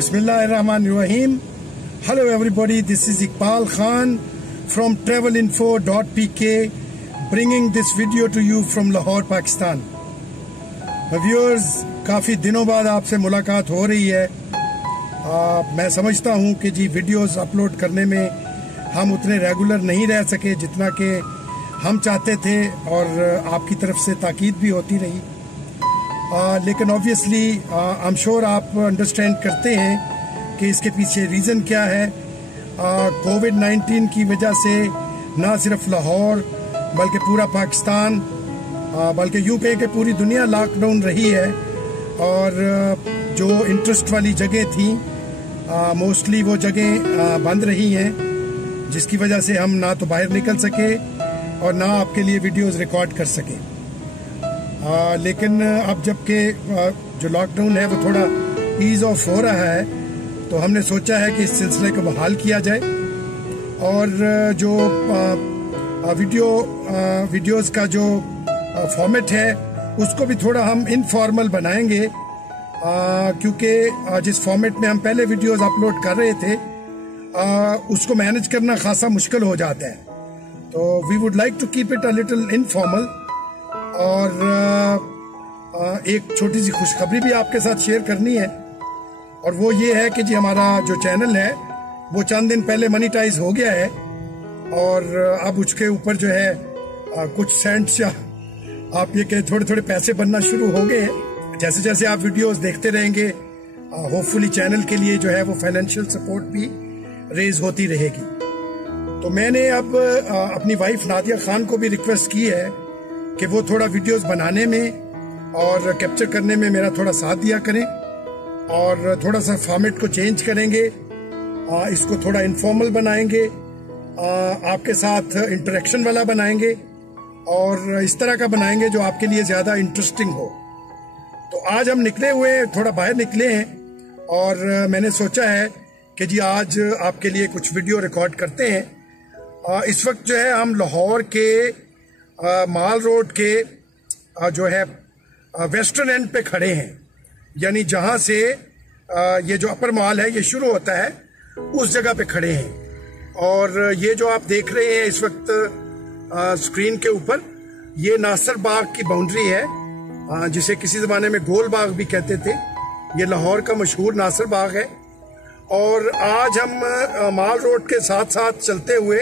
Bismillahirrahmanirrahim. Hello everybody, this is Iqbal Khan from travelinfo.pk bringing this video to you from Lahore, Pakistan. Viewers, काफ़ी दिनों बाद आपसे मुलाकात हो रही है। मैं समझता हूं कि जी वीडियोस अपलोड करने में हम उतने रेगुलर नहीं रह सके जितना कि हम चाहते थे और आपकी तरफ से ताकीद भी होती रही। लेकिन ऑब्वियसली आई एम श्योर आप अंडरस्टैंड करते हैं कि इसके पीछे रीज़न क्या है। कोविड-19 की वजह से ना सिर्फ लाहौर बल्कि पूरा पाकिस्तान बल्कि यूँ कहें कि पूरी दुनिया लॉकडाउन रही है और जो इंटरेस्ट वाली जगह थी मोस्टली वो जगह बंद रही हैं, जिसकी वजह से हम ना तो बाहर निकल सके और ना आपके लिए वीडियोस रिकॉर्ड कर सके। लेकिन अब जबकि जो लॉकडाउन है वो थोड़ा ईज ऑफ हो रहा है तो हमने सोचा है कि इस सिलसिले को बहाल किया जाए और जो वीडियोस का जो फॉर्मेट है उसको भी थोड़ा हम इनफॉर्मल बनाएंगे, क्योंकि जिस फॉर्मेट में हम पहले वीडियोस अपलोड कर रहे थे उसको मैनेज करना खासा मुश्किल हो जाता है। तो we would like to keep it a little informal. और एक छोटी सी खुशखबरी भी आपके साथ शेयर करनी है और वो ये है कि जी हमारा जो चैनल है वो चंद दिन पहले मोनेटाइज हो गया है और अब उसके ऊपर जो है कुछ सेंट्स या आप ये कहें थोड़े थोड़े पैसे बनना शुरू हो गए हैं। जैसे जैसे आप वीडियोस देखते रहेंगे होपफुली चैनल के लिए जो है वो फाइनेंशियल सपोर्ट भी रेज होती रहेगी। तो मैंने अब अपनी वाइफ नादिया खान को भी रिक्वेस्ट की है कि वो थोड़ा वीडियोस बनाने में और कैप्चर करने में मेरा थोड़ा साथ दिया करें और थोड़ा सा फॉर्मेट को चेंज करेंगे, इसको थोड़ा इनफॉर्मल बनाएंगे, आपके साथ इंटरेक्शन वाला बनाएंगे और इस तरह का बनाएंगे जो आपके लिए ज़्यादा इंटरेस्टिंग हो। तो आज हम निकले हुए थोड़ा बाहर निकले हैं और मैंने सोचा है कि जी आज आपके लिए कुछ वीडियो रिकॉर्ड करते हैं। इस वक्त जो है हम लाहौर के माल रोड के जो है वेस्टर्न एंड पे खड़े हैं, यानी जहां से ये जो अपर माल है ये शुरू होता है उस जगह पे खड़े हैं। और ये जो आप देख रहे हैं इस वक्त स्क्रीन के ऊपर ये नासिर बाग की बाउंड्री है, जिसे किसी जमाने में गोल बाग भी कहते थे। ये लाहौर का मशहूर नासिर बाग है और आज हम माल रोड के साथ साथ चलते हुए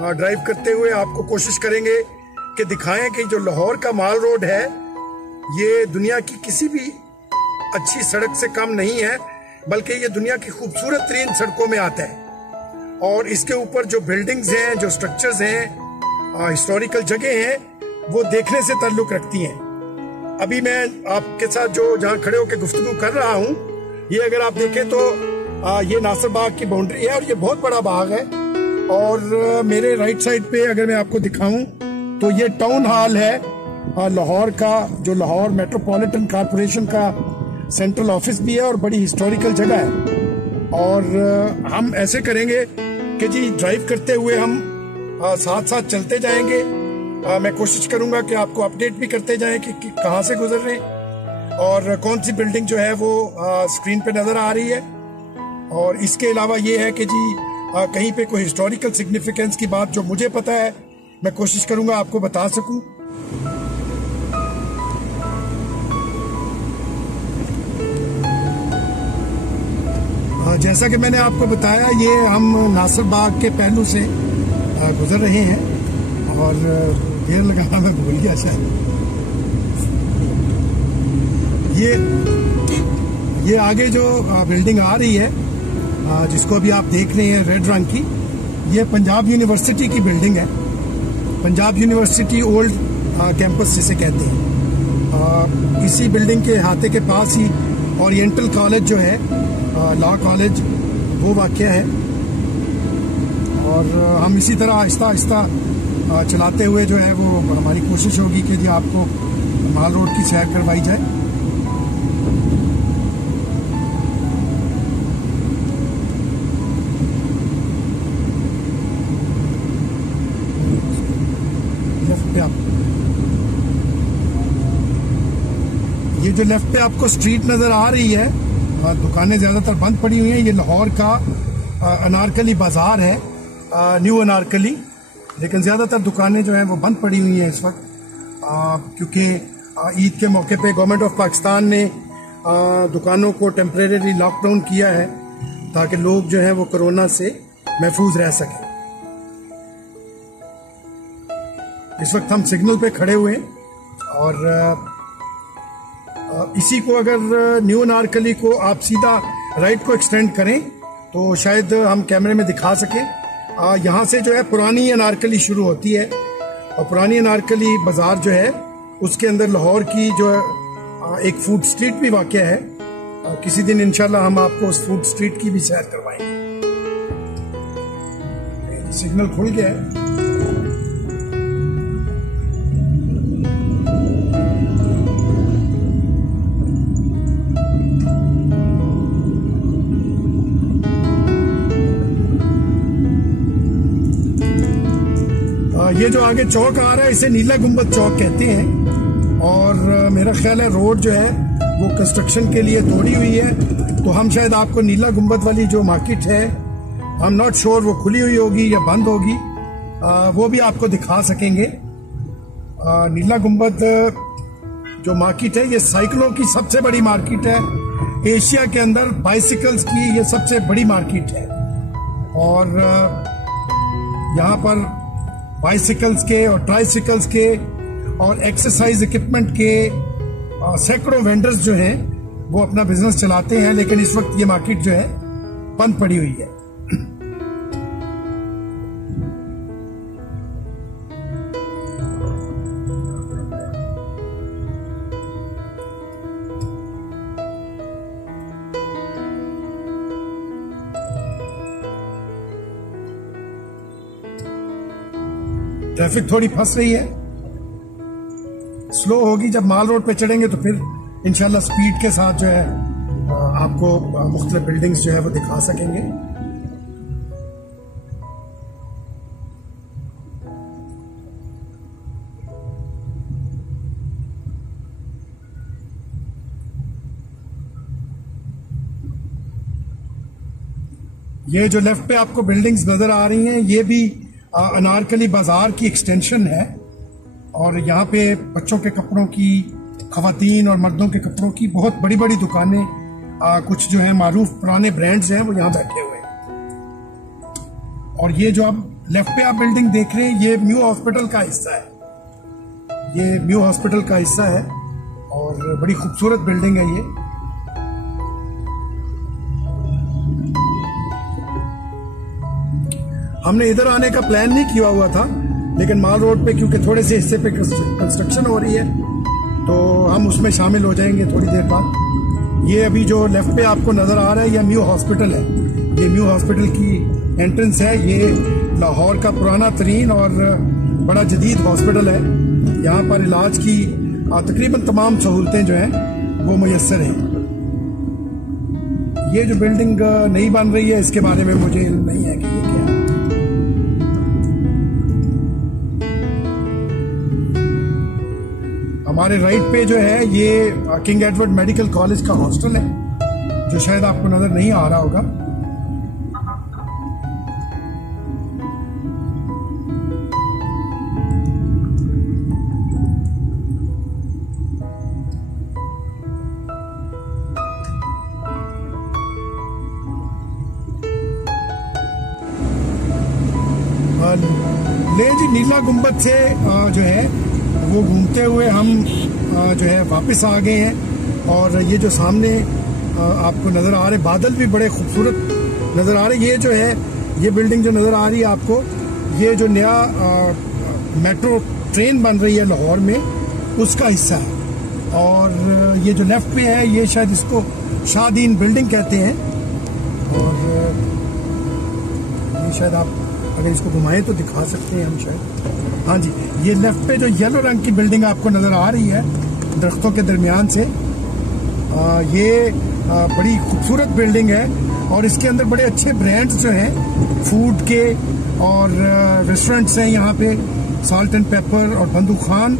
ड्राइव करते हुए आपको कोशिश करेंगे कि दिखाएं कि जो लाहौर का माल रोड है ये दुनिया की किसी भी अच्छी सड़क से कम नहीं है, बल्कि ये दुनिया की खूबसूरत तरीन सड़कों में आता है। और इसके ऊपर जो बिल्डिंग्स हैं, जो स्ट्रक्चर्स हैं, हिस्टोरिकल जगह हैं, वो देखने से ताल्लुक रखती हैं। अभी मैं आपके साथ जो जहाँ खड़े होकर गुफ्तगू कर रहा हूँ, ये अगर आप देखें तो ये नासिर बाग की बाउंड्री है और ये बहुत बड़ा बाग है। और मेरे राइट साइड पे अगर मैं आपको दिखाऊं तो ये टाउन हॉल है लाहौर का, जो लाहौर मेट्रोपॉलिटन कॉरपोरेशन का सेंट्रल ऑफिस भी है और बड़ी हिस्टोरिकल जगह है। और हम ऐसे करेंगे कि जी ड्राइव करते हुए हम साथ साथ चलते जाएंगे। मैं कोशिश करूंगा कि आपको अपडेट भी करते जाएं कि कहाँ से गुजर रहे हैं और कौन सी बिल्डिंग जो है वो स्क्रीन पे नजर आ रही है। और इसके अलावा ये है कि जी कहीं पे कोई हिस्टोरिकल सिग्निफिकेंस की बात जो मुझे पता है मैं कोशिश करूंगा आपको बता सकूं। जैसा कि मैंने आपको बताया ये हम नासिर बाग के पहलू से गुजर रहे हैं और देर लगाना मैं भूल गया शायद। ये आगे जो बिल्डिंग आ रही है जिसको अभी आप देख रहे हैं रेड रंग की, ये पंजाब यूनिवर्सिटी की बिल्डिंग है। पंजाब यूनिवर्सिटी ओल्ड कैंपस जिसे कहते हैं। इसी बिल्डिंग के हाथे के पास ही ओरिएंटल कॉलेज जो है लॉ कॉलेज वो वाक़ है। और हम इसी तरह आहिस्ता आहिस्ता चलाते हुए जो है वो हमारी कोशिश होगी कि जी आपको माल रोड की सैर करवाई जाए। ये जो लेफ्ट पे आपको स्ट्रीट नजर आ रही है दुकानें ज़्यादातर बंद पड़ी हुई हैं। ये लाहौर का अनारकली बाज़ार है, न्यू अनारकली, लेकिन ज़्यादातर दुकानें जो हैं वो बंद पड़ी हुई हैं इस वक्त, क्योंकि ईद के मौके पे गवर्नमेंट ऑफ पाकिस्तान ने दुकानों को टेम्परेरी लॉकडाउन किया है ताकि लोग जो हैं वो कोरोना से महफूज रह सकें। इस वक्त हम सिग्नल पे खड़े हुए हैं और इसी को अगर न्यू अनारकली को आप सीधा राइट को एक्सटेंड करें तो शायद हम कैमरे में दिखा सकें। यहाँ से जो है पुरानी अनारकली शुरू होती है और पुरानी अनारकली बाजार जो है उसके अंदर लाहौर की जो एक फूड स्ट्रीट भी वाक़या है। किसी दिन इंशाल्लाह हम आपको उस फूड स्ट्रीट की भी सैर करवाएंगे। सिग्नल खुल गया है। ये जो आगे चौक आ रहा है इसे नीला गुंबद चौक कहते हैं और मेरा ख्याल है रोड जो है वो कंस्ट्रक्शन के लिए तोड़ी हुई है, तो हम शायद आपको नीला गुंबद वाली जो मार्केट है, आई एम नॉट श्योर वो खुली हुई होगी या बंद होगी, वो भी आपको दिखा सकेंगे। नीला गुंबद जो मार्केट है ये साइकिलों की सबसे बड़ी मार्केट है एशिया के अंदर। बाइसिकल्स की ये सबसे बड़ी मार्केट है और यहाँ पर बाइसिकल्स के और ट्राइसिकल्स के और एक्सरसाइज इक्विपमेंट के सैकड़ों वेंडर्स जो हैं वो अपना बिजनेस चलाते हैं, लेकिन इस वक्त ये मार्केट जो है बंद पड़ी हुई है। ट्रैफिक थोड़ी फंस रही है, स्लो होगी। जब माल रोड पे चढ़ेंगे तो फिर इंशाल्लाह स्पीड के साथ जो है आपको मुख्तलिफ बिल्डिंग्स जो है वो दिखा सकेंगे। ये जो लेफ्ट पे आपको बिल्डिंग्स नजर आ रही हैं ये भी अनारकली बाजार की एक्सटेंशन है और यहाँ पे बच्चों के कपड़ों की, खवातीन और मर्दों के कपड़ों की बहुत बड़ी बड़ी दुकानें, कुछ जो है मारूफ पुराने ब्रांड्स हैं वो यहाँ बैठे हुए हैं। और ये जो आप लेफ्ट पे आप बिल्डिंग देख रहे हैं ये म्यू हॉस्पिटल का हिस्सा है, ये म्यू हॉस्पिटल का हिस्सा है और बड़ी खूबसूरत बिल्डिंग है ये। हमने इधर आने का प्लान नहीं किया हुआ था, लेकिन माल रोड पे क्योंकि थोड़े से हिस्से पे कंस्ट्रक्शन हो रही है तो हम उसमें शामिल हो जाएंगे थोड़ी देर बाद। ये अभी जो लेफ्ट पे आपको नजर आ रहा है ये म्यू हॉस्पिटल है, ये म्यू हॉस्पिटल की एंट्रेंस है। ये लाहौर का पुराना तरीन और बड़ा जदीद हॉस्पिटल है। यहाँ पर इलाज की तकरीबन तमाम सहूलतें जो हैं वो मुयस्सर हैं। ये जो बिल्डिंग नई बन रही है इसके बारे में मुझे इल्म नहीं है कि ये क्या है। हमारे राइट पे जो है ये किंग एडवर्ड मेडिकल कॉलेज का हॉस्टल है जो शायद आपको नजर नहीं आ रहा होगा। ले जी नीला गुंबद से जो है वो घूमते हुए हम जो है वापस आ गए हैं और ये जो सामने आपको नज़र आ रहे बादल भी बड़े खूबसूरत नज़र आ रहे। ये जो है ये बिल्डिंग जो नज़र आ रही है आपको, ये जो नया मेट्रो ट्रेन बन रही है लाहौर में उसका हिस्सा है। और ये जो लेफ्ट पे है ये शायद इसको शादीन बिल्डिंग कहते हैं और ये शायद आप अगर इसको घुमाएं तो दिखा सकते हैं हम शायद। हाँ जी, ये लेफ्ट पे जो येलो रंग की बिल्डिंग आपको नजर आ रही है दरख्तों के दरमियान से, ये बड़ी खूबसूरत बिल्डिंग है और इसके अंदर बड़े अच्छे ब्रांड्स जो हैं फूड के और रेस्टोरेंट्स हैं यहाँ पे, साल्ट एंड पेपर और बंदूक खान।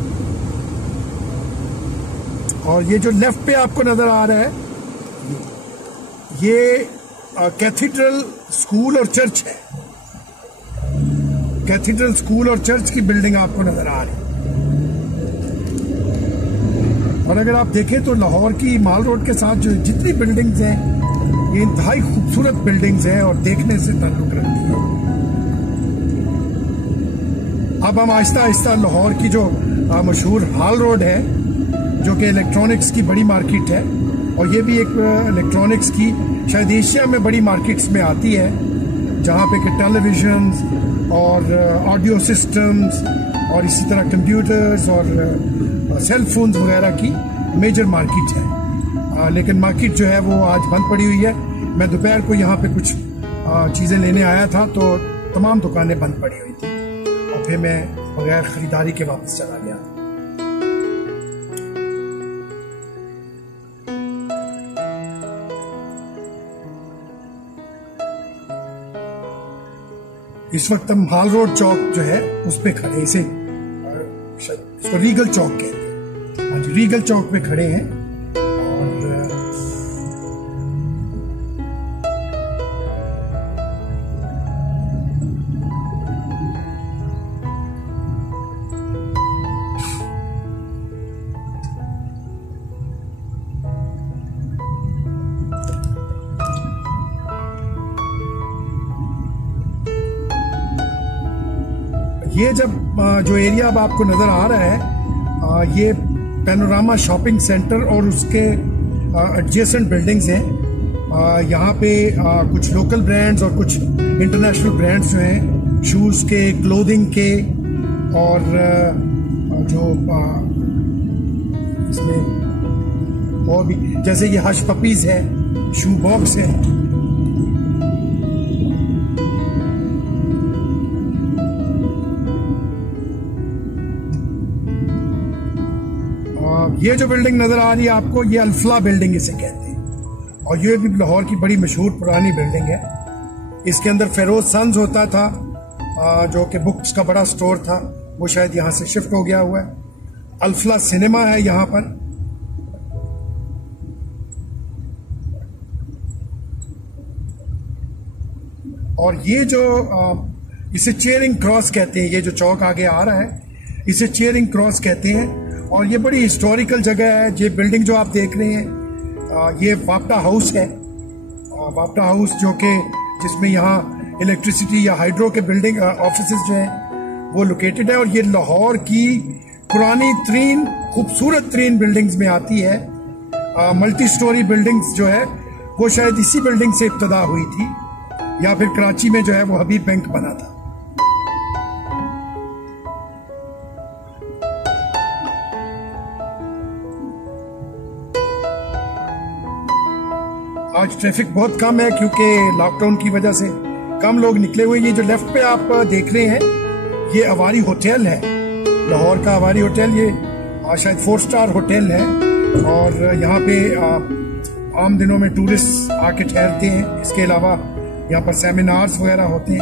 और ये जो लेफ्ट पे आपको नजर आ रहा है ये कैथीड्रल स्कूल और चर्च है। कैथीड्रल स्कूल और चर्च की बिल्डिंग आपको नजर आ रही है। और अगर आप देखें तो लाहौर की माल रोड के साथ जो जितनी बिल्डिंग्स हैं ये इंतहाई खूबसूरत बिल्डिंग्स हैं और देखने से ताल्लुक रखती है। अब हम आहिस्ता आहिस्ता लाहौर की जो मशहूर हाल रोड है जो कि इलेक्ट्रॉनिक्स की बड़ी मार्केट है, और ये भी एक इलेक्ट्रॉनिक्स की शायद एशिया में बड़ी मार्केट्स में आती है, जहाँ पे कि टेलीविजन्स और ऑडियो सिस्टम्स और इसी तरह कंप्यूटर्स और सेल फोन्स वगैरह की मेजर मार्केट है। लेकिन मार्केट जो है वो आज बंद पड़ी हुई है। मैं दोपहर को यहाँ पे कुछ चीज़ें लेने आया था तो तमाम दुकानें बंद पड़ी हुई थी और फिर मैं बगैर खरीदारी के वापस चला गया। इस वक्त हम हाल रोड चौक जो है उस पे खड़े, इसे इसको रीगल चौक कहते हैं। हाँ जी, रीगल चौक पे खड़े हैं। ये जब जो एरिया अब आपको नजर आ रहा है ये पैनोरामा शॉपिंग सेंटर और उसके एडजेसेंट बिल्डिंग्स हैं। यहाँ पे कुछ लोकल ब्रांड्स और कुछ इंटरनेशनल ब्रांड्स जो हैं शूज़ के, क्लोथिंग के, और जो इसमें और भी जैसे ये हश पपीज है, शू बॉक्स है। ये जो बिल्डिंग नजर आ रही है आपको, ये अल्फला बिल्डिंग इसे कहते हैं, और ये भी लाहौर की बड़ी मशहूर पुरानी बिल्डिंग है। इसके अंदर फेरोज सन्स होता था जो कि बुक्स का बड़ा स्टोर था, वो शायद यहाँ से शिफ्ट हो गया हुआ है। अल्फला सिनेमा है यहाँ पर। और ये जो इसे चेयरिंग क्रॉस कहते हैं, ये जो चौक आगे आ रहा है इसे चेयरिंग क्रॉस कहते हैं, और ये बड़ी हिस्टोरिकल जगह है। ये बिल्डिंग जो आप देख रहे हैं ये वापटा हाउस है। वापटा हाउस जो कि जिसमें यहाँ इलेक्ट्रिसिटी या हाइड्रो के बिल्डिंग ऑफिसेज जो हैं वो लोकेटेड है, और ये लाहौर की पुरानी तरीन खूबसूरत तरीन बिल्डिंग्स में आती है। मल्टी स्टोरी बिल्डिंग्स जो है वो शायद इसी बिल्डिंग से इब्तदा हुई थी, या फिर कराची में जो है वो हबीब बैंक बना था। आज ट्रैफिक बहुत कम है क्योंकि लॉकडाउन की वजह से कम लोग निकले हुए। ये जो लेफ्ट पे आप देख रहे हैं ये अवारी होटल है, लाहौर का अवारी होटल। ये शायद 4 स्टार होटल है, और यहाँ पे आम दिनों में टूरिस्ट आके ठहरते हैं। इसके अलावा यहाँ पर सेमिनार्स वगैरह होते हैं।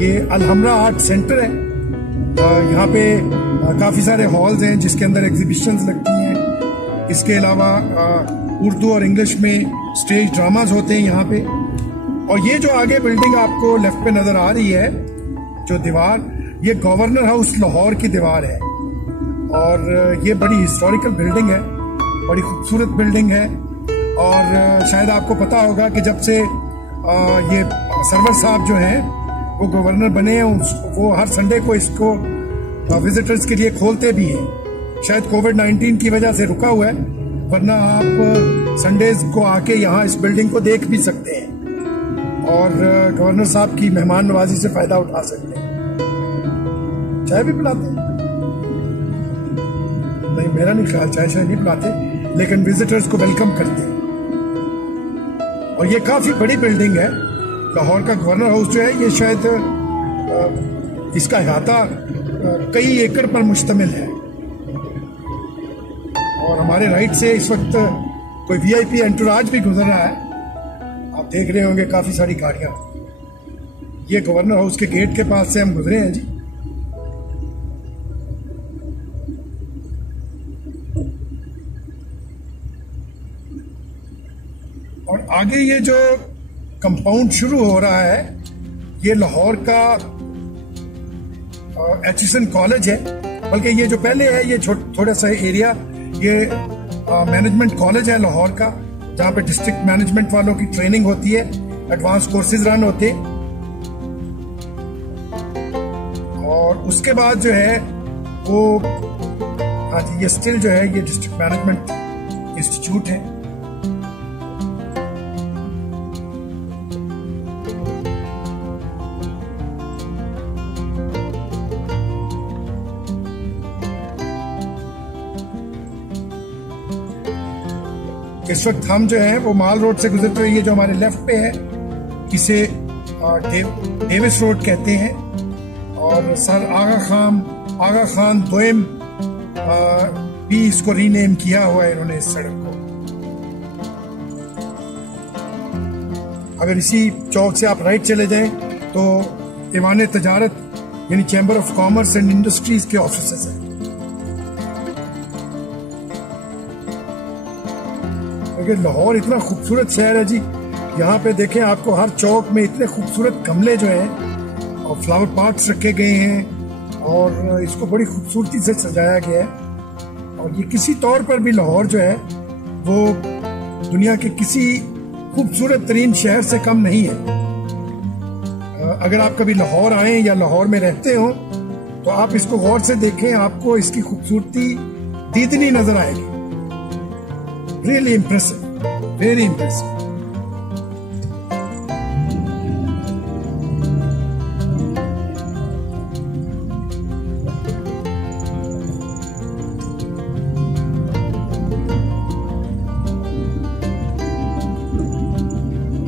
ये अलहमरा आर्ट सेंटर है। यहाँ पे काफी सारे हॉल्स हैं जिसके अंदर एग्जीबिशंस लगती हैं। इसके अलावा उर्दू और इंग्लिश में स्टेज ड्रामास होते हैं यहाँ पे। और ये जो आगे बिल्डिंग आपको लेफ्ट पे नजर आ रही है, जो दीवार, ये गवर्नर हाउस लाहौर की दीवार है, और ये बड़ी हिस्टोरिकल बिल्डिंग है, बड़ी खूबसूरत बिल्डिंग है। और शायद आपको पता होगा कि जब से ये सरवर साहब जो हैं वो गवर्नर बने हैं, वो हर संडे को इसको विजिटर्स के लिए खोलते भी हैं। शायद कोविड-19 की वजह से रुका हुआ है, वरना आप संडेज को आके यहाँ इस बिल्डिंग को देख भी सकते हैं और गवर्नर साहब की मेहमान नवाजी से फायदा उठा सकते हैं। चाय भी पिलाते हैं? नहीं, मेरा नहीं ख्याल चाय नहीं पिलाते, लेकिन विजिटर्स को वेलकम करते हैं। और ये काफी बड़ी बिल्डिंग है। लाहौर का गवर्नर हाउस जो है ये शायद इसका अहाता कई एकड़ पर मुश्तमिल है। और हमारे राइट से इस वक्त कोई वीआईपी एंटुराज भी गुजर रहा है, आप देख रहे होंगे काफी सारी गाड़ियां। ये गवर्नर हाउस के गेट के पास से हम गुजरे हैं जी। और आगे ये जो कंपाउंड शुरू हो रहा है ये लाहौर का एचएसएन कॉलेज है, बल्कि ये जो पहले है ये थोड़ा सा एरिया ये मैनेजमेंट कॉलेज है लाहौर का, जहाँ पे डिस्ट्रिक्ट मैनेजमेंट वालों की ट्रेनिंग होती है, एडवांस कोर्सेज रन होते हैं। और उसके बाद जो है वो हाँ जी ये स्टिल जो है ये डिस्ट्रिक्ट मैनेजमेंट इंस्टीट्यूट है। इस वक्त हम जो है वो माल रोड से गुजरते हुए ये जो हमारे लेफ्ट पे है इसे डेविस रोड कहते हैं, और सर आगा खान दोयम भी इसको रीनेम किया हुआ है इन्होंने इस सड़क को। अगर इसी चौक से आप राइट चले जाएं तो ईवान तजारत यानी chamber of commerce and industries के ऑफिसेस हैं। लाहौर इतना खूबसूरत शहर है जी, यहाँ पे देखें आपको हर चौक में इतने खूबसूरत गमले जो हैं और फ्लावर पार्क्स रखे गए हैं और इसको बड़ी खूबसूरती से सजाया गया है। और ये किसी तौर पर भी लाहौर जो है वो दुनिया के किसी खूबसूरत तरीन शहर से कम नहीं है। अगर आप कभी लाहौर आए या लाहौर में रहते हो तो आप इसको गौर से देखें, आपको इसकी खूबसूरती दीदनी नजर आएगी। Really impressive, very impressive.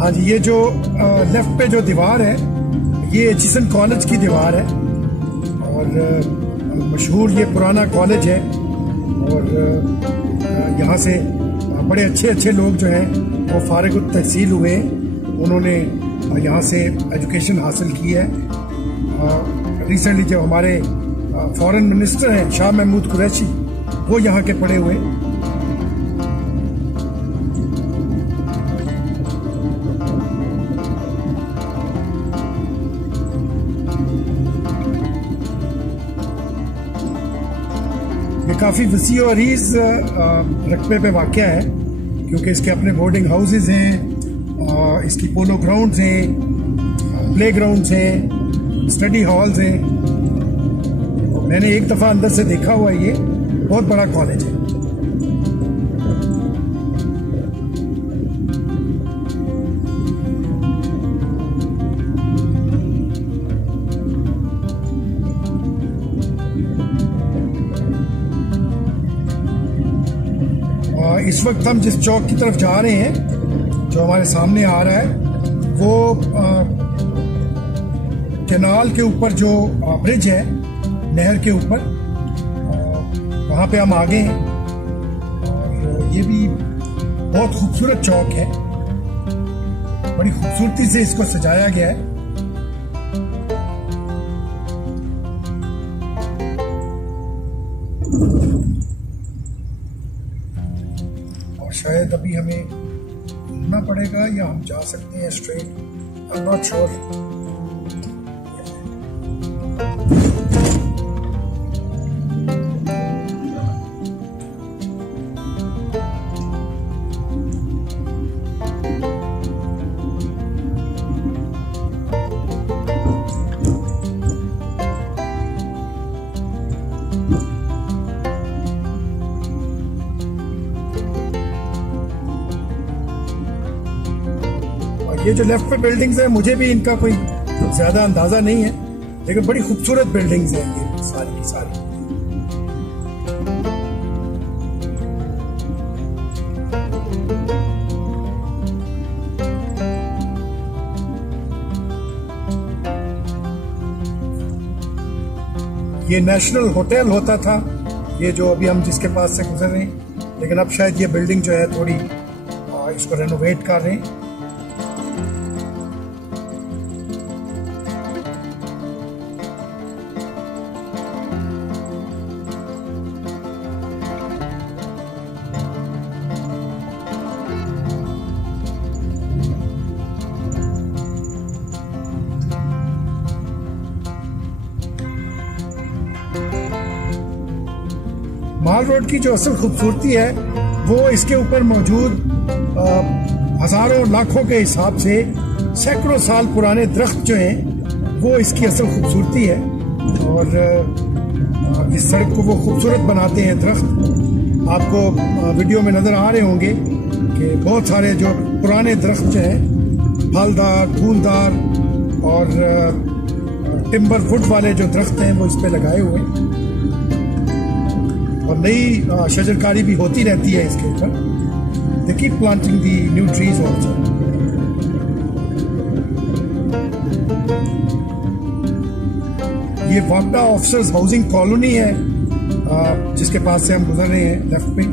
हाँ जी ये जो लेफ्ट पे जो दीवार है ये एचएसएन कॉलेज की दीवार है और मशहूर ये पुराना कॉलेज है और यहाँ से बड़े अच्छे लोग जो हैं वो फारिग तहसील हुए, उन्होंने यहाँ से एजुकेशन हासिल की है। रिसेंटली जो हमारे फॉरेन मिनिस्टर हैं शाह महमूद कुरैशी वो यहाँ के पढ़े हुए। ये काफ़ी वसी और अरीज रकबे पे वाक़या है क्योंकि इसके अपने बोर्डिंग हाउसेज हैं, इसकी पोलो ग्राउंड्स हैं, प्ले ग्राउंड्स हैं, स्टडी हॉल्स हैं। मैंने एक दफ़ा अंदर से देखा हुआ है, ये बहुत बड़ा कॉलेज है। इस वक्त हम जिस चौक की तरफ जा रहे हैं जो हमारे सामने आ रहा है वो कैनाल के ऊपर जो ब्रिज है नहर के ऊपर, वहाँ पे हम आगे हैं। और ये भी बहुत खूबसूरत चौक है, बड़ी खूबसूरती से इसको सजाया गया है। शायद अभी हमें घूमना पड़ेगा या हम जा सकते हैं straight, I am not sure. ये जो लेफ्ट पे बिल्डिंग्स है मुझे भी इनका कोई ज्यादा अंदाजा नहीं है, लेकिन बड़ी खूबसूरत बिल्डिंग्स हैं ये सारी की सारी। ये नेशनल होटल होता था, ये जो अभी हम जिसके पास से गुजर रहे हैं, लेकिन अब शायद ये बिल्डिंग जो है थोड़ी इसको रेनोवेट कर रहे हैं। माल रोड की जो असल खूबसूरती है वो इसके ऊपर मौजूद हजारों लाखों के हिसाब से सैकड़ों साल पुराने दरख्त जो हैं वो इसकी असल खूबसूरती है। और इस सड़क को वो खूबसूरत बनाते हैं दरख्त। आपको वीडियो में नज़र आ रहे होंगे कि बहुत सारे जो पुराने दरख्त जो हैं फलदार, फूलदार और टिम्बर वुड वाले जो दरख्त हैं वो इस पे लगाए हुए हैं। और नई शजरकारी भी होती रहती है इसके ऊपर। They keep planting the new trees also. ये वापडा ऑफिसर्स हाउसिंग कॉलोनी है जिसके पास से हम गुजर रहे हैं लेफ्ट पे।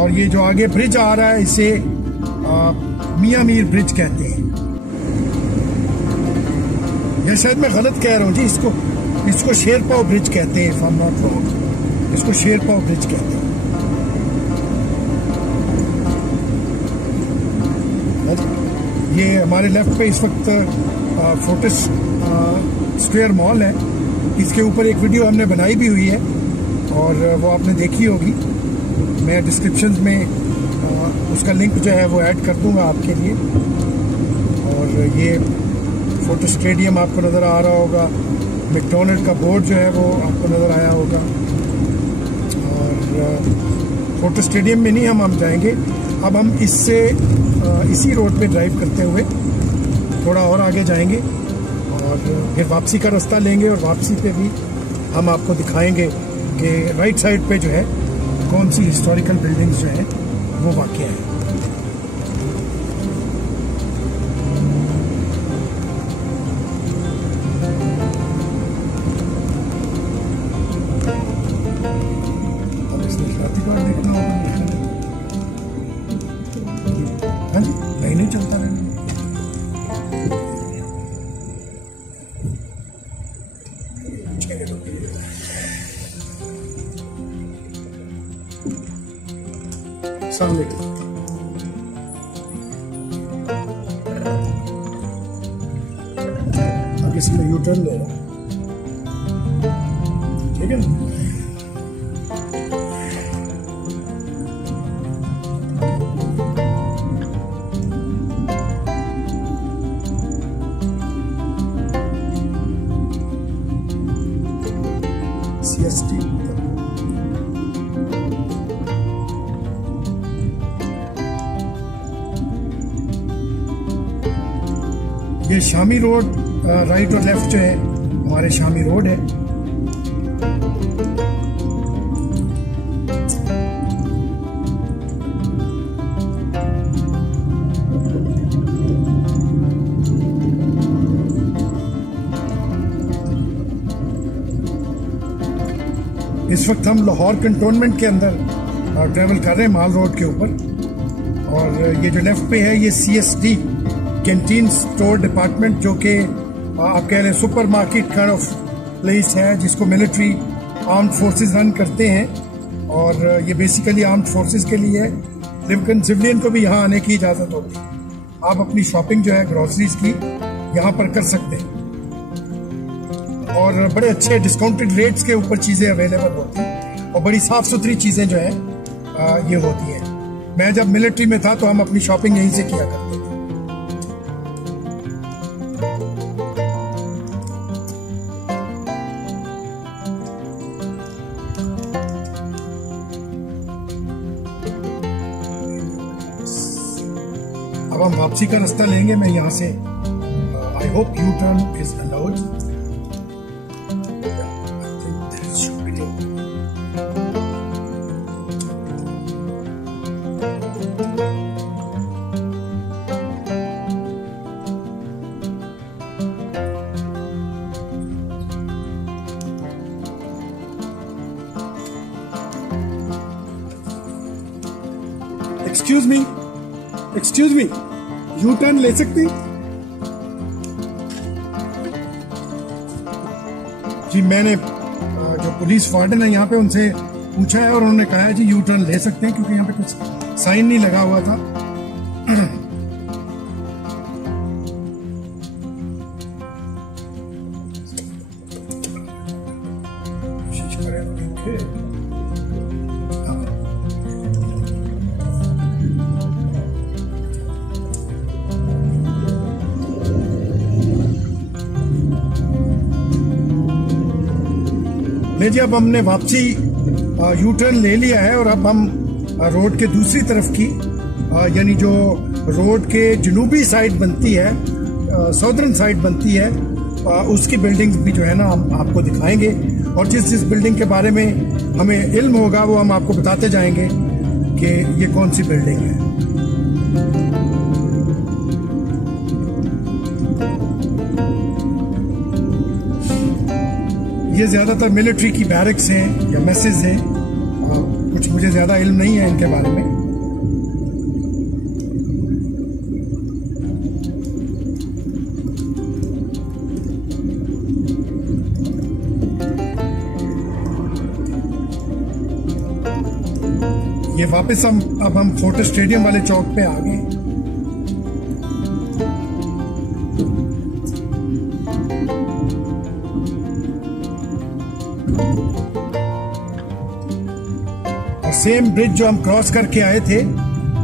और ये जो आगे ब्रिज आ रहा है इसे मियां मीर ब्रिज कहते हैं। या शायद मैं गलत कह रहा हूँ जी, इसको शेरपाव ब्रिज कहते हैं। If I am not wrong, इसको शेरपाव ब्रिज कहते हैं। ये हमारे लेफ्ट पे इस वक्त फोर्टिस स्क्वायर मॉल है। इसके ऊपर एक वीडियो हमने बनाई भी हुई है और वो आपने देखी होगी। मैं डिस्क्रिप्शन में उसका लिंक जो है वो ऐड कर दूंगा आपके लिए। और ये फोर्टिस स्टेडियम आपको नज़र आ रहा होगा। मैकडॉनल्ड का बोर्ड जो है वो आपको नज़र आया होगा। और फोर्टिस स्टेडियम में नहीं हम जाएंगे, अब हम इसी रोड पे ड्राइव करते हुए थोड़ा और आगे जाएंगे और फिर वापसी का रास्ता लेंगे। और वापसी पे भी हम आपको दिखाएंगे कि राइट साइड पे जो है कौन सी हिस्टोरिकल बिल्डिंग्स जो हैं वो वाक़ हैं। अब इसमें ट्रैफिक और देखना होगा। हाँ जी, नहीं चलता रहना। सामने अब इसमें यू टर्न ले रहा, ठीक है ना। CST ये शामी रोड राइट और लेफ्ट जो है हमारे शामी रोड है। इस वक्त हम लाहौर कंटोनमेंट के अंदर ट्रेवल कर रहे हैं माल रोड के ऊपर। और ये जो लेफ्ट पे है ये CSD कैंटीन स्टोर डिपार्टमेंट, जो कि आप कह रहे हैं super market kind of place है जिसको मिलिट्री आर्म्ड फोर्सेस रन करते हैं। और ये बेसिकली आर्म्ड फोर्सेस के लिए है, लेकिन सिविलियन को भी यहाँ आने की इजाज़त होती है। आप अपनी शॉपिंग जो है ग्रोसरीज की यहाँ पर कर सकते हैं और बड़े अच्छे डिस्काउंटेड रेट्स के ऊपर चीज़ें अवेलेबल होती हैं और बड़ी साफ़ सुथरी चीज़ें जो हैं ये होती हैं। मैं जब मिलिट्री में था तो हम अपनी शॉपिंग यहीं से किया करते थे। अब हम वापसी का रास्ता लेंगे। मैं यहाँ से I hope U turn is allowed. Excuse me, U turn ले सकती जी? मैंने जो पुलिस वार्डन है यहाँ पे उनसे पूछा है और उन्होंने कहा है जी यू टर्न ले सकते हैं, क्योंकि यहाँ पे कुछ साइन नहीं लगा हुआ था। कोशिश करें। ले जी, अब हमने वापसी यू टर्न ले लिया है और अब हम रोड के दूसरी तरफ की यानी जो रोड के जनूबी साइड बनती है, साउदर्न साइड बनती है, उसकी बिल्डिंग्स भी जो है ना हम आपको दिखाएंगे। और जिस जिस बिल्डिंग के बारे में हमें इल्म होगा वो हम आपको बताते जाएंगे कि ये कौन सी बिल्डिंग है। ये ज़्यादातर मिलिट्री की बैरक्स हैं या मैसेज हैं, कुछ मुझे ज़्यादा इल्म नहीं है इनके बारे में। ये वापस अब हम फोर्टिस स्टेडियम वाले चौक पे आ गए। और सेम ब्रिज जो हम क्रॉस करके आए थे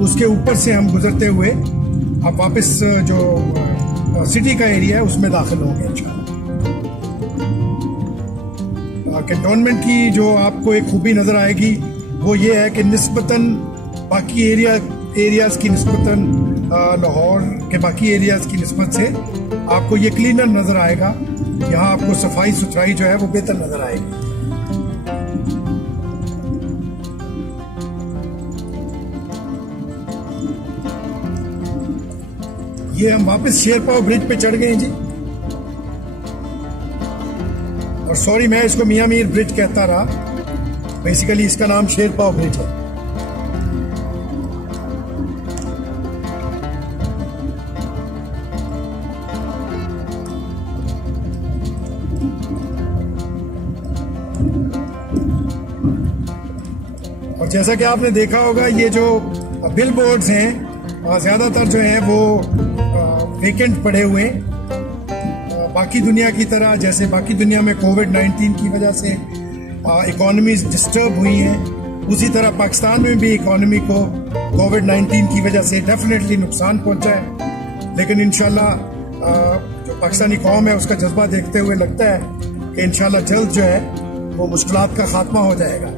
उसके ऊपर से हम गुजरते हुए अब वापस जो सिटी का एरिया है उसमें दाखिल होंगे इंशाल्लाह। कैंटोनमेंट की जो आपको एक खूबी नजर आएगी वो ये है कि निस्बतन बाकी एरियाज की निस्बतन लाहौर के बाकी एरियाज की निस्बत से आपको ये क्लीनर नजर आएगा। यहाँ आपको सफाई सुथराई जो है वो बेहतर नजर आएगी। ये हम वापस शेरपाव ब्रिज पे चढ़ गए जी। और सॉरी मैं इसको मियां मीर ब्रिज कहता रहा, बेसिकली इसका नाम शेरपाव ब्रिज है। और जैसा कि आपने देखा होगा ये जो बिल बोर्ड्स हैं ज्यादातर जो हैं वो वेकेंट पड़े हुए हैं। बाकी दुनिया की तरह, जैसे बाकी दुनिया में कोविड-19 की वजह से इकोनॉमीज डिस्टर्ब हुई हैं, उसी तरह पाकिस्तान में भी इकोनॉमी को कोविड-19 की वजह से डेफिनेटली नुकसान पहुंचा है। लेकिन इंशाल्लाह जो पाकिस्तानी कौम है उसका जज्बा देखते हुए लगता है कि इंशाल्लाह जल्द जो है वो मुश्किलात का खात्मा हो जाएगा।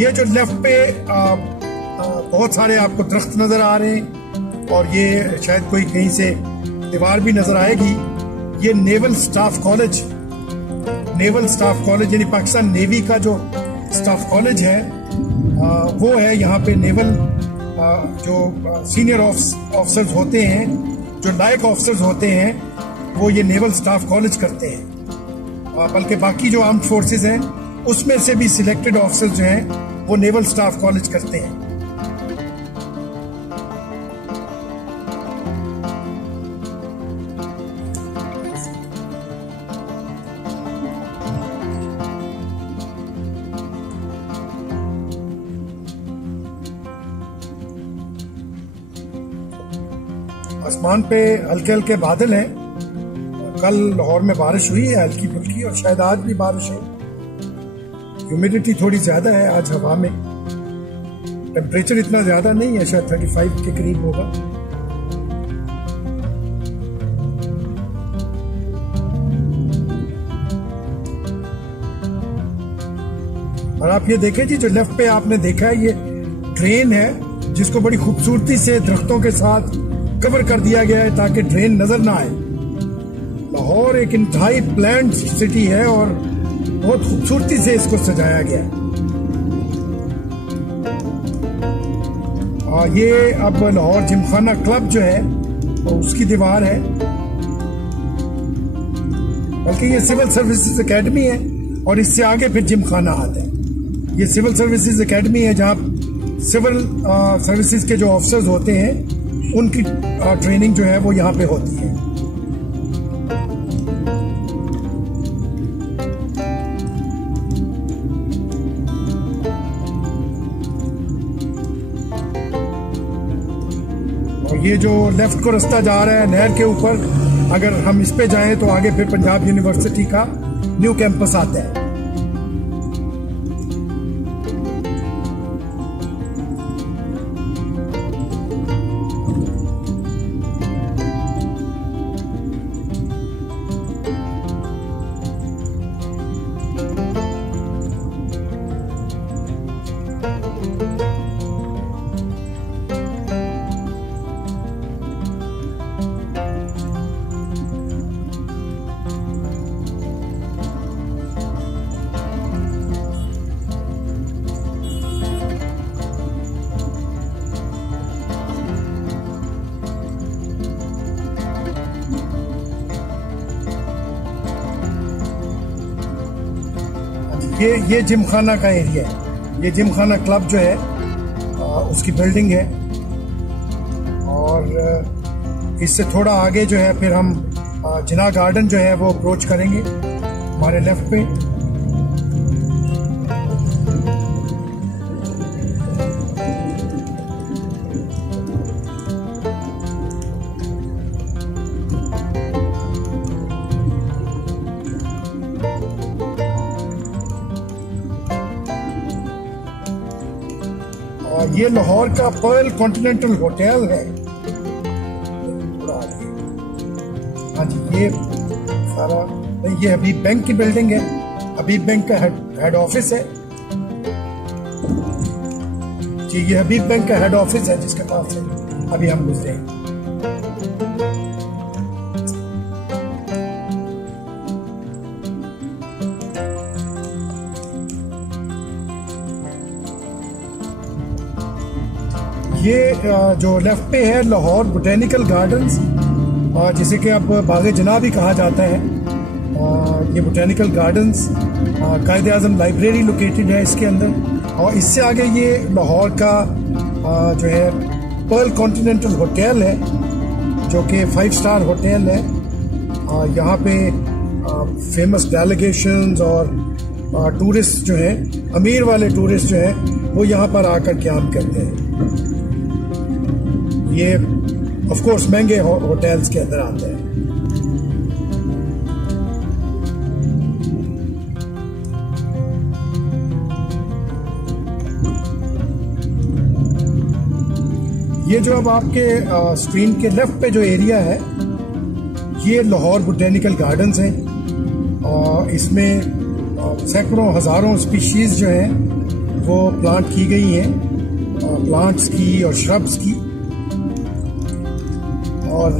ये जो लेफ्ट पे बहुत सारे आपको दरख्त नजर आ रहे हैं और ये शायद कोई कहीं से दीवार भी नजर आएगी। ये नेवल स्टाफ कॉलेज यानी पाकिस्तान नेवी का जो स्टाफ कॉलेज है वो है। यहाँ पे नेवल जो सीनियर ऑफिसर्स होते हैं, जो लायक ऑफिसर्स होते हैं, वो ये नेवल स्टाफ कॉलेज करते हैं। बल्कि बाकी जो आर्म्ड फोर्सेस हैं उसमें से भी सिलेक्टेड ऑफिसर्स जो हैं वो नेवल स्टाफ कॉलेज करते हैं। आसमान पे हल्के हल्के बादल हैं। कल लाहौर में बारिश हुई है हल्की फुल्की और शायद आज भी बारिश हो। ह्यूमिडिटी थोड़ी ज्यादा है आज हवा में। टेम्परेचर इतना ज्यादा नहीं है, शायद 35 के करीब होगा। और आप ये देखें जी, जो लेफ्ट पे आपने देखा है ये ड्रेन है जिसको बड़ी खूबसूरती से दरख्तों के साथ कवर कर दिया गया है ताकि ड्रेन नजर ना आए। लाहौर एक इंतहाई प्लान्ड सिटी है और बहुत खूबसूरती से इसको सजाया गया है। और ये अब लाहौर जिमखाना क्लब जो है तो उसकी दीवार है, बल्कि ये सिविल सर्विसेज एकेडमी है और इससे आगे फिर जिमखाना आता है। ये सिविल सर्विसेज एकेडमी है जहाँ सिविल सर्विसेज के जो ऑफिसर्स होते हैं उनकी ट्रेनिंग जो है वो यहाँ पे होती है। और ये जो लेफ्ट को रास्ता जा रहा है नहर के ऊपर, अगर हम इस पे जाएं तो आगे फिर पंजाब यूनिवर्सिटी का न्यू कैंपस आता है। ये जिम खाना का एरिया है। ये जिम खाना क्लब जो है उसकी बिल्डिंग है। और इससे थोड़ा आगे जो है फिर हम जिना गार्डन जो है वो अप्रोच करेंगे हमारे लेफ्ट पे। ये लाहौर का पर्ल कॉन्टिनेंटल होटल है। हाँ जी, ये सारा ये हबीब बैंक की बिल्डिंग है। हबीब बैंक का हेड ऑफिस है जी। ये हबीब बैंक का हेड ऑफिस है जिसके पास से अभी हम गुजरे हैं। ये जो लेफ्ट पे है लाहौर बोटेनिकल गार्डन्स, जिसे कि अब बागे जना भी कहा जाता है। ये बोटेनिकल गार्डन्स कायदे आज़म लाइब्रेरी लोकेटेड है इसके अंदर। और इससे आगे ये लाहौर का जो है पर्ल कॉन्टिनेंटल होटल है, जो कि 5 स्टार होटल है। यहाँ पे फेमस डेलीगेशंस और टूरिस्ट जो हैं, अमीर वाले टूरिस्ट जो हैं, वो यहाँ पर आकर क्याम करते हैं। ये ऑफ कोर्स महंगे होटल्स के अंदर आते हैं। ये जो अब आपके स्क्रीन के लेफ्ट पे जो एरिया है, ये लाहौर बोटेनिकल गार्डन्स हैं। और इसमें सैकड़ों हजारों स्पीशीज जो हैं वो प्लांट की गई हैं, प्लांट्स की और श्रब्स की। और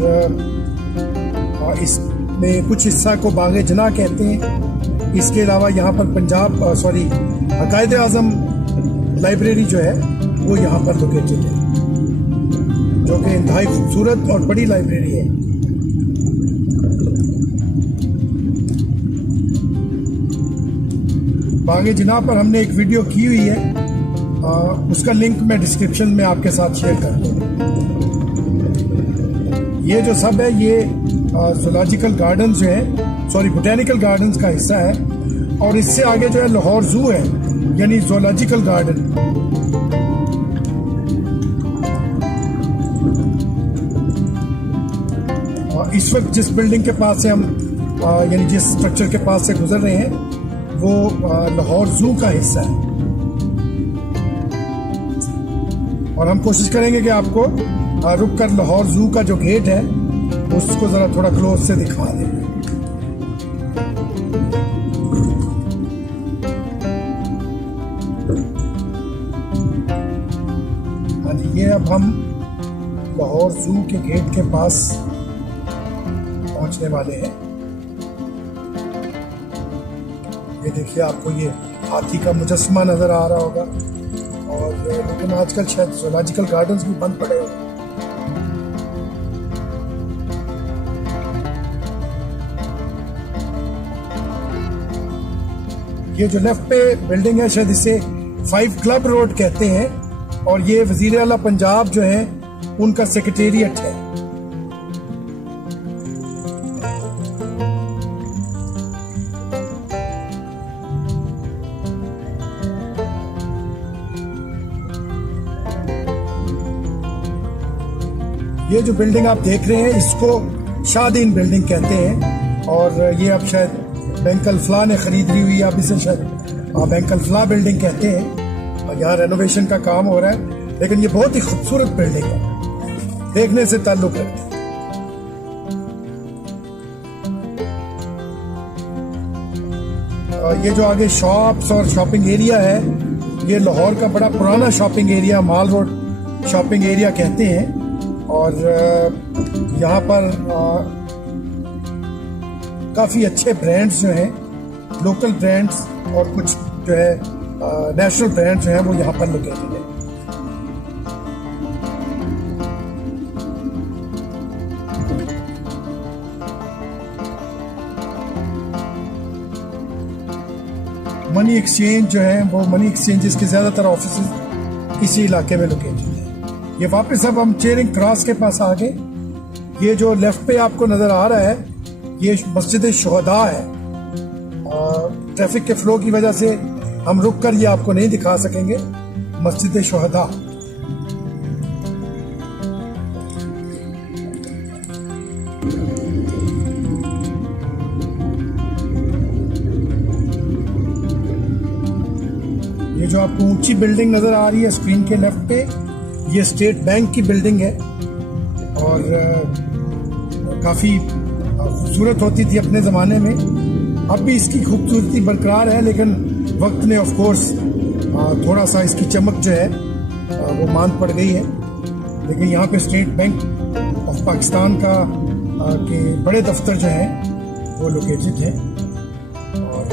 इसमें कुछ हिस्सा को बागे जना कहते हैं। इसके अलावा यहाँ पर कायदे आज़म लाइब्रेरी जो है वो यहाँ पर लोकेटेड है, जो कि इंतहाई खूबसूरत और बड़ी लाइब्रेरी है। बागे जना पर हमने एक वीडियो की हुई है, उसका लिंक मैं डिस्क्रिप्शन में आपके साथ शेयर कर दूँगा। ये जो सब है ये ज़ूलॉजिकल गार्डन जो है, बोटेनिकल गार्डन्स का हिस्सा है। और इससे आगे जो है लाहौर जू है, यानी ज़ूलॉजिकल गार्डन। और इस वक्त जिस बिल्डिंग के पास से हम यानी जिस स्ट्रक्चर के पास से गुजर रहे हैं, वो लाहौर जू का हिस्सा है। और हम कोशिश करेंगे कि आपको रुक कर लाहौर जू का जो गेट है उसको जरा थोड़ा क्लोज से दिखा दें। हाँ जी, ये अब हम लाहौर जू के गेट के पास पहुंचने वाले हैं। ये देखिए, आपको ये हाथी का मुजस्समा नजर आ रहा होगा। और लेकिन आजकल शायद ज़ूलॉजिकल गार्डन्स भी बंद पड़े हुए। ये जो लेफ्ट पे बिल्डिंग है, शायद इसे 5 क्लब रोड कहते हैं। और ये वजीर आला पंजाब जो है उनका सेक्रेटेरिएट है। ये जो बिल्डिंग आप देख रहे हैं इसको शादीन बिल्डिंग कहते हैं। और ये अब शायद बैंक अल-फलाह ने खरीद ली हुई, अब इसे शायद बैंक अल-फलाह बिल्डिंग कहते हैं। और यहाँ रेनोवेशन का काम हो रहा है, लेकिन ये बहुत ही खूबसूरत बिल्डिंग है, देखने से ताल्लुक रखती है। ये जो आगे शॉप्स और शॉपिंग एरिया है, ये लाहौर का बड़ा पुराना शॉपिंग एरिया, माल रोड शॉपिंग एरिया कहते हैं। और यहाँ पर काफ़ी अच्छे ब्रांड्स जो हैं, लोकल ब्रांड्स और कुछ जो है नेशनल ब्रांड्स जो हैं वो यहाँ पर लोकेटेड है। मनी एक्सचेंज जो है वो मनी एक्सचेंजेस के ज़्यादातर ऑफिस इसी इलाके में लोकेटेड है। ये वापस अब हम चेरिंग क्रॉस के पास आ गए। ये जो लेफ्ट पे आपको नज़र आ रहा है ये मस्जिद शुहदा है। और ट्रैफिक के फ्लो की वजह से हम रुक कर ये आपको नहीं दिखा सकेंगे। मस्जिद शुहदा ये जो आपको ऊंची बिल्डिंग नजर आ रही है स्क्रीन के लेफ्ट पे, ये स्टेट बैंक की बिल्डिंग है और काफी खूबसूरत होती थी अपने जमाने में। अब भी इसकी खूबसूरती बरकरार है, लेकिन वक्त ने ऑफ कोर्स थोड़ा सा इसकी चमक जो है वो मांद पड़ गई है। लेकिन यहाँ पे स्टेट बैंक ऑफ पाकिस्तान का के बड़े दफ्तर जो हैं वो लोकेटेड है और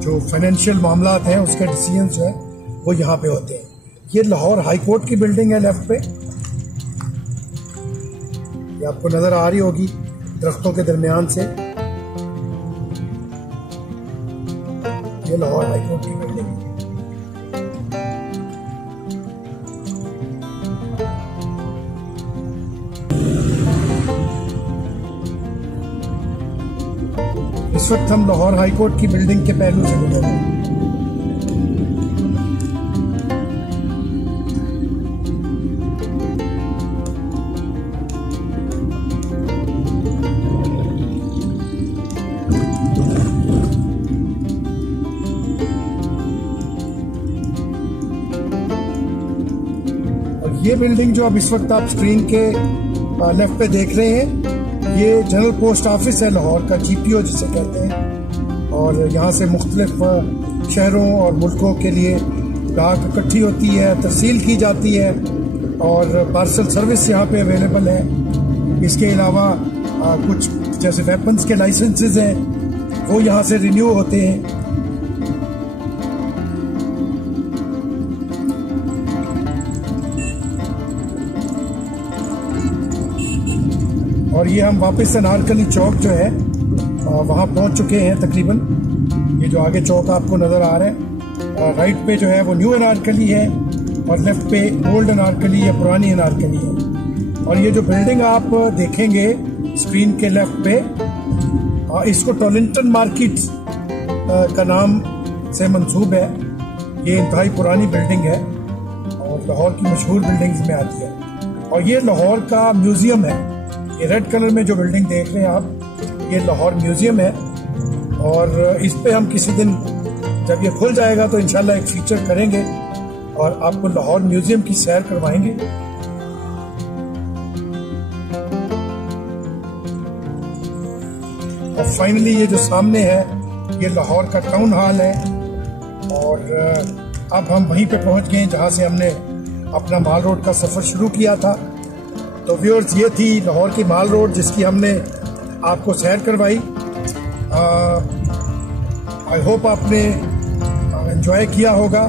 जो फाइनेंशियल मामलात हैं उसके डिसीजन जो है वो यहाँ पे होते हैं। ये लाहौर हाई कोर्ट की बिल्डिंग है लेफ्ट पे, ये आपको नजर आ रही होगी दरख्तों के दरमियान से। ये लाहौर हाई कोर्ट की बिल्डिंग है। इस वक्त हम लाहौर हाई कोर्ट की बिल्डिंग के पहलू से गुजर रहे हैं। और ये बिल्डिंग जो अब इस वक्त आप स्क्रीन के लेफ्ट पे देख रहे हैं, ये जनरल पोस्ट ऑफिस है लाहौर का, GPO जिसे कहते हैं। और यहाँ से मुख्तलिफ शहरों और मुल्कों के लिए डाक इकट्ठी होती है, तहसील की जाती है और पार्सल सर्विस यहाँ पे अवेलेबल है। इसके अलावा कुछ जैसे वेपन्स के लाइसेंसेस हैं वो यहाँ से रिन्यू होते हैं। और ये हम वापस अनारकली चौक जो है वहाँ पहुँच चुके हैं तकरीबन। ये जो आगे चौक आपको नज़र आ रहा है, राइट पे जो है वो न्यू अनारकली है और लेफ्ट पे ओल्ड अनारकली या पुरानी अनारकली है। और ये जो बिल्डिंग आप देखेंगे स्क्रीन के लेफ्ट पे, इसको टॉलिंटन मार्केट का नाम से मंसूब है। ये इंतहाई पुरानी बिल्डिंग है और लाहौर की मशहूर बिल्डिंग्स में आती है। और ये लाहौर का म्यूजियम है। ये रेड कलर में जो बिल्डिंग देख रहे हैं आप, ये लाहौर म्यूजियम है। और इस पे हम किसी दिन जब ये खुल जाएगा तो इंशाल्लाह एक फीचर करेंगे और आपको लाहौर म्यूजियम की सैर करवाएंगे। और फाइनली ये जो सामने है ये लाहौर का टाउन हॉल है। और अब हम वहीं पे पहुंच गए जहां से हमने अपना माल रोड का सफर शुरू किया था। तो व्यूअर्स, ये थी लाहौर की माल रोड जिसकी हमने आपको सैर करवाई। आई होप आपने एंजॉय किया होगा।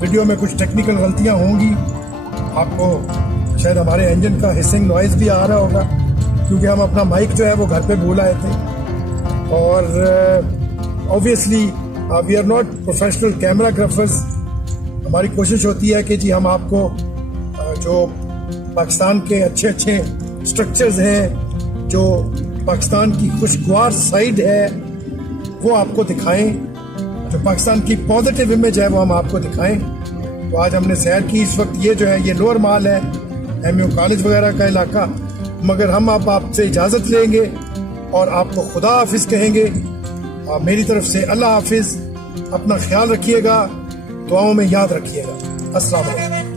वीडियो में कुछ टेक्निकल गलतियां होंगी, आपको शायद हमारे इंजन का हिसिंग नॉइज भी आ रहा होगा क्योंकि हम अपना माइक जो है वो घर पे भूल आए थे। और obviously we are not professional cameragraphers. हमारी कोशिश होती है कि जी हम आपको जो पाकिस्तान के अच्छे अच्छे स्ट्रक्चर्स हैं, जो पाकिस्तान की खुशगवार साइड है वो आपको दिखाएं, जो पाकिस्तान की पॉजिटिव इमेज है वो हम आपको दिखाएं। तो आज हमने सैर की। इस वक्त ये जो है ये लोअर माल है, MU कॉलेज वगैरह का इलाका, मगर हम आपसे इजाज़त लेंगे और आपको खुदा हाफिज कहेंगे। मेरी तरफ से अल्लाह हाफिज। अपना ख्याल रखिएगा, दुआओं में याद रखिएगा। अस्सलाम वालेकुम।